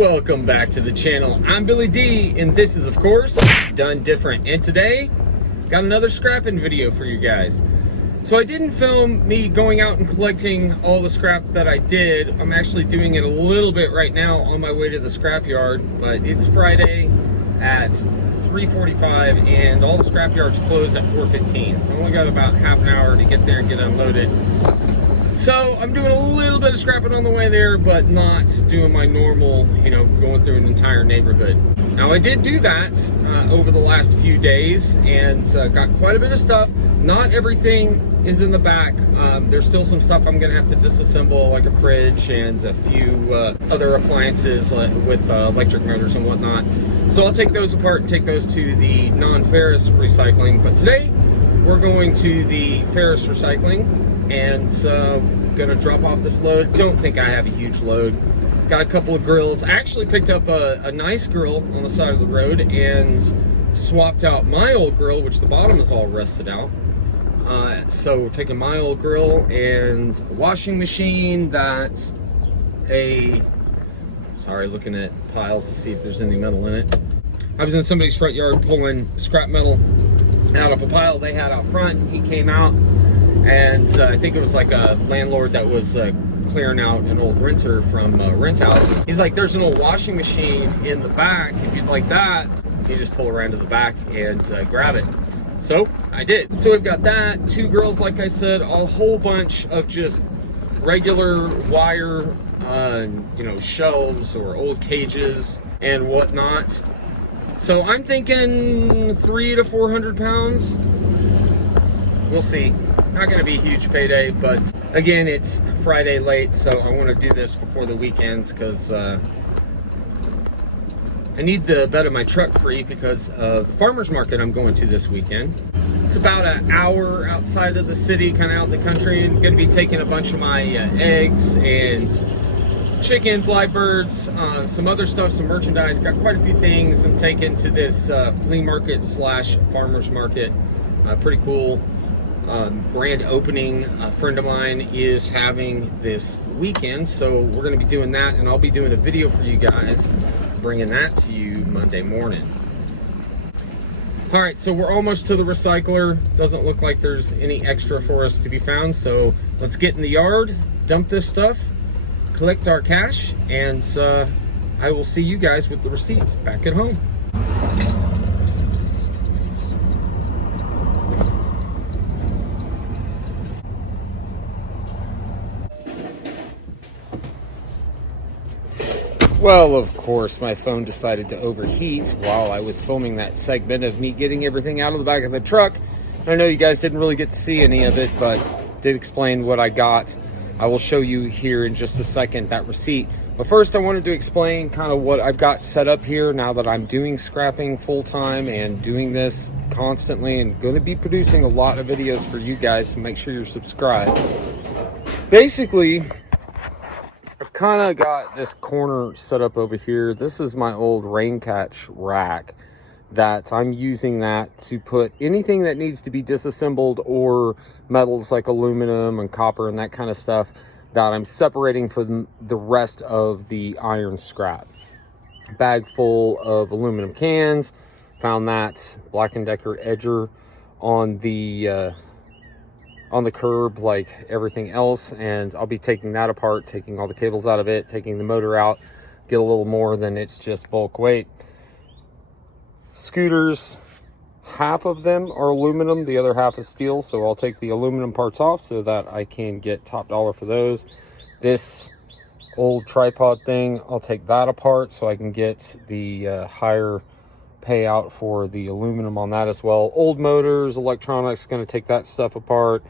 Welcome back to the channel. I'm Billy D, and this is, of course, Done Different. And today, got another scrapping video for you guys. So I didn't film me going out and collecting all the scrap that I did. I'm actually doing it a little bit right now on my way to the scrapyard, but it's Friday at 3:45 and all the scrapyards close at 4:15. So I only got about half an hour to get there and get unloaded. So I'm doing a little bit of scrapping on the way there, but not doing my normal, going through an entire neighborhood. Now I did do that over the last few days and got quite a bit of stuff. Not everything is in the back. There's still some stuff I'm gonna have to disassemble, like a fridge and a few other appliances with electric motors and whatnot. So I'll take those apart and take those to the non-ferrous recycling. But today we're going to the ferrous recycling and gonna drop off this load. Don't think I have a huge load. Got a couple of grills. I actually picked up a nice grill on the side of the road and swapped out my old grill, which the bottom is all rusted out. So taking my old grill and a washing machine that's looking at piles to see if there's any metal in it. I was in somebody's front yard pulling scrap metal out of a pile they had out front. He came out and I think it was like a landlord that was clearing out an old renter from a rent house. He's like, there's an old washing machine in the back. If you'd like that, you just pull around to the back and grab it. So I did. So we've got that, two grills, like I said, a whole bunch of just regular wire, shelves or old cages and whatnot. So I'm thinking 300 to 400 pounds. We'll see. Not going to be a huge payday, but again, it's Friday late, so I want to do this before the weekends because I need the bed of my truck free because of the farmer's market I'm going to this weekend. It's about an hour outside of the city, kind of out in the country, and going to be taking a bunch of my eggs and chickens, live birds, some other stuff, some merchandise. Got quite a few things I'm taking to this flea market slash farmer's market. Pretty cool. Grand opening a friend of mine is having this weekend, so we're going to be doing that, and I'll be doing a video for you guys, bringing that to you Monday morning. All right, so we're almost to the recycler. Doesn't look like there's any extra for us to be found, so let's get in the yard, dump this stuff, collect our cash, and I will see you guys with the receipts back at home. Well, of course, my phone decided to overheat while I was filming that segment of me getting everything out of the back of the truck. I know you guys didn't really get to see any of it, but did explain what I got. I will show you here in just a second that receipt. But first, I wanted to explain kind of what I've got set up here now that I'm doing scrapping full-time and doing this constantly and going to be producing a lot of videos for you guys, so make sure you're subscribed. Basically, I've kind of got this corner set up over here. This is my old rain catch rack that I'm using that to put anything that needs to be disassembled or metals like aluminum and copper and that kind of stuff that I'm separating from the rest of the iron scrap. Bag full of aluminum cans. Found that Black & Decker edger on the curb like everything else, and I'll be taking that apart, taking all the cables out of it, taking the motor out, get a little more than it's just bulk weight. Scooters, half of them are aluminum, the other half is steel, so I'll take the aluminum parts off so that I can get top dollar for those. This old tripod thing, I'll take that apart so I can get the higher payout for the aluminum on that as well. Old motors, electronics, gonna take that stuff apart.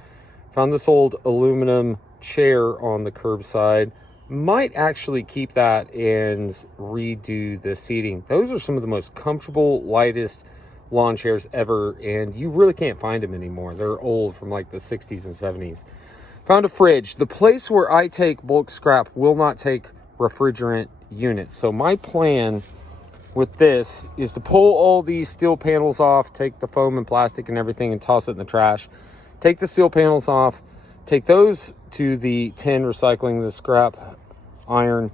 Found this old aluminum chair on the curbside. Might actually keep that and redo the seating. Those are some of the most comfortable, lightest lawn chairs ever, and you really can't find them anymore. They're old, from like the 60s and 70s. Found a fridge. The place where I take bulk scrap will not take refrigerant units. So my plan with this is to pull all these steel panels off, take the foam and plastic and everything and toss it in the trash. Take the steel panels off, take those to the tin recycling, the scrap iron,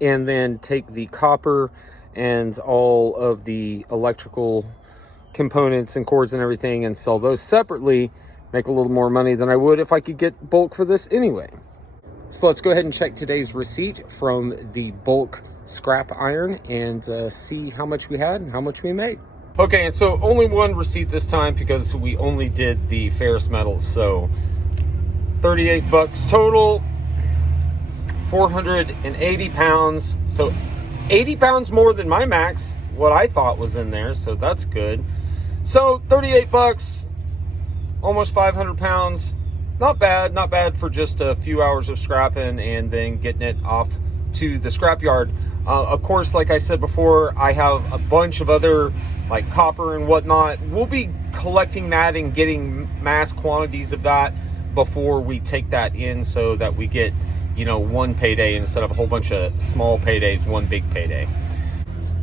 and then take the copper and all of the electrical components and cords and everything and sell those separately, make a little more money than I would if I could get bulk for this anyway. So let's go ahead and check today's receipt from the bulk scrap iron and see how much we had and how much we made. Okay, and so only one receipt this time because we only did the ferrous metals. So 38 bucks total, 480 pounds. So 80 pounds more than my max, what I thought was in there. So that's good. So 38 bucks, almost 500 pounds. Not bad, not bad for just a few hours of scrapping and then getting it off to the scrapyard. Of course, like I said before, I have a bunch of other like copper and whatnot. We'll be collecting that and getting mass quantities of that before we take that in so that we get, you know, one payday instead of a whole bunch of small paydays, one big payday.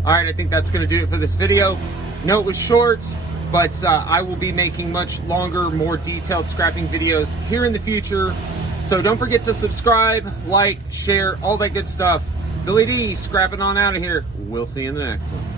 All right, I think that's gonna do it for this video. No, it was short, but I will be making much longer, more detailed scrapping videos here in the future. So don't forget to subscribe, like, share, all that good stuff. Billy D, scrapping on out of here. We'll see you in the next one.